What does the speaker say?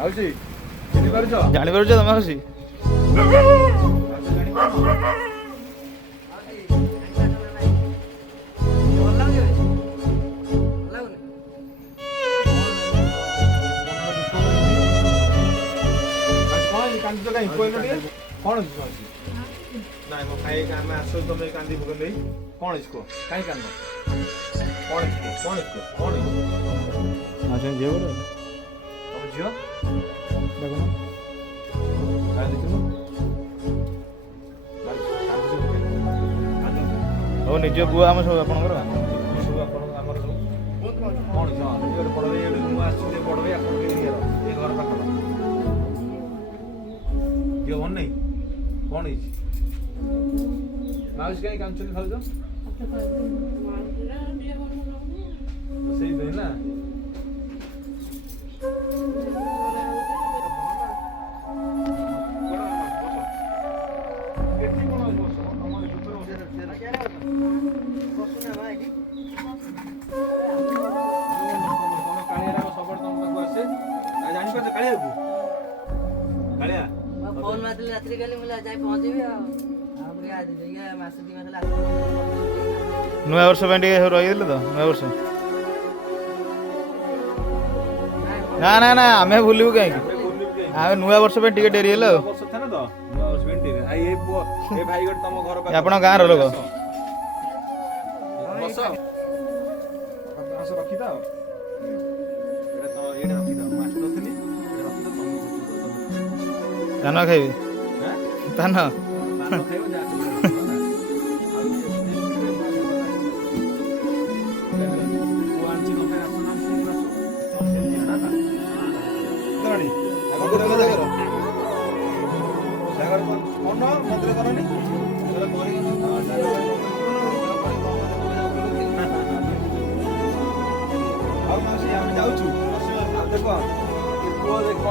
ମାଉସୀ ଚିହ୍ନିପାରୁଛ? ଜାଣିପାରୁଛ ତମେ ମାଉସୀ? କାନ୍ଦୁଛ କାହିଁ କହିଲ ଟିକେ କ'ଣ ହେଇଛି ମାଉସୀ? ନାଇଁ ମୋ ଖାଇକି ଆମେ ଆସୁଛୁ ତମେ କାନ୍ଦି ପକେଇ ନେଇ କ'ଣ ହେଇଛି କୁହ? କାହିଁ କାନ୍ଦ? କ'ଣ ହେଇଛି କୁହ? କ'ଣ ହେଇଛି କୁହ? କ'ଣ ହେଇଛି? ମାଉସୀ ଝିଅ ବୋଲେ ତମ ଝିଅ ଦେଖୁନ କାହିଁ ଦେଖିନୁ? ହଉ ନିଜ ପୁଅ ଆମ ସବୁ ଆପଣଙ୍କର ସବୁ ଆପଣଙ୍କ ଆମର ସବୁ କ'ଣ ହେଇଛି? ହଁ ନିଜର ବଡ଼ ଭାଇ ଏବେ ମୁଁ ଆସିଛି ବଡ଼ ଭାଇ ଆପଣ ଇଏର ଏ ଘର ପାଖର ଝିଅ ଭଲ ନାହିଁ କ'ଣ ହେଇଛି? ମାଉସୀ କାହିଁ କାନ୍ଦୁଛନ୍ତି ଖାଉଛ? ସେଇଥିପାଇଁ ନା ଜାଣିପାରୁଛ କାଳିଆକୁ? କାଳିଆ ଫୋନ ମାରିଥିଲି ରାତିରେ କାଲି ମୁଁ ଯାଇ ପହଞ୍ଚିବି ଆଉ ଟିକେ ଆଜି ଯାଇକି ମାସ 2 ମାସ ହେଲା ନୂଆ ବର୍ଷ ପାଇଁ ଟିକେ ରହିଗଲେ ତ ନୂଆ ବର୍ଷ ନା ନା ନା ଆମେ ଭୁଲିବୁ କାହିଁକି ଆମେ ନୂଆ ବର୍ଷ ପାଇଁ ଟିକେ ଡେରି ହେଲା ଆଉ ଆପଣ ଗାଁର ଲୋକ ରଖିଥାଅ ଧାନ ଖାଇବି ଧାନ ଯାଉଛୁ ଦେଖ ପୁଅ ଦେଖ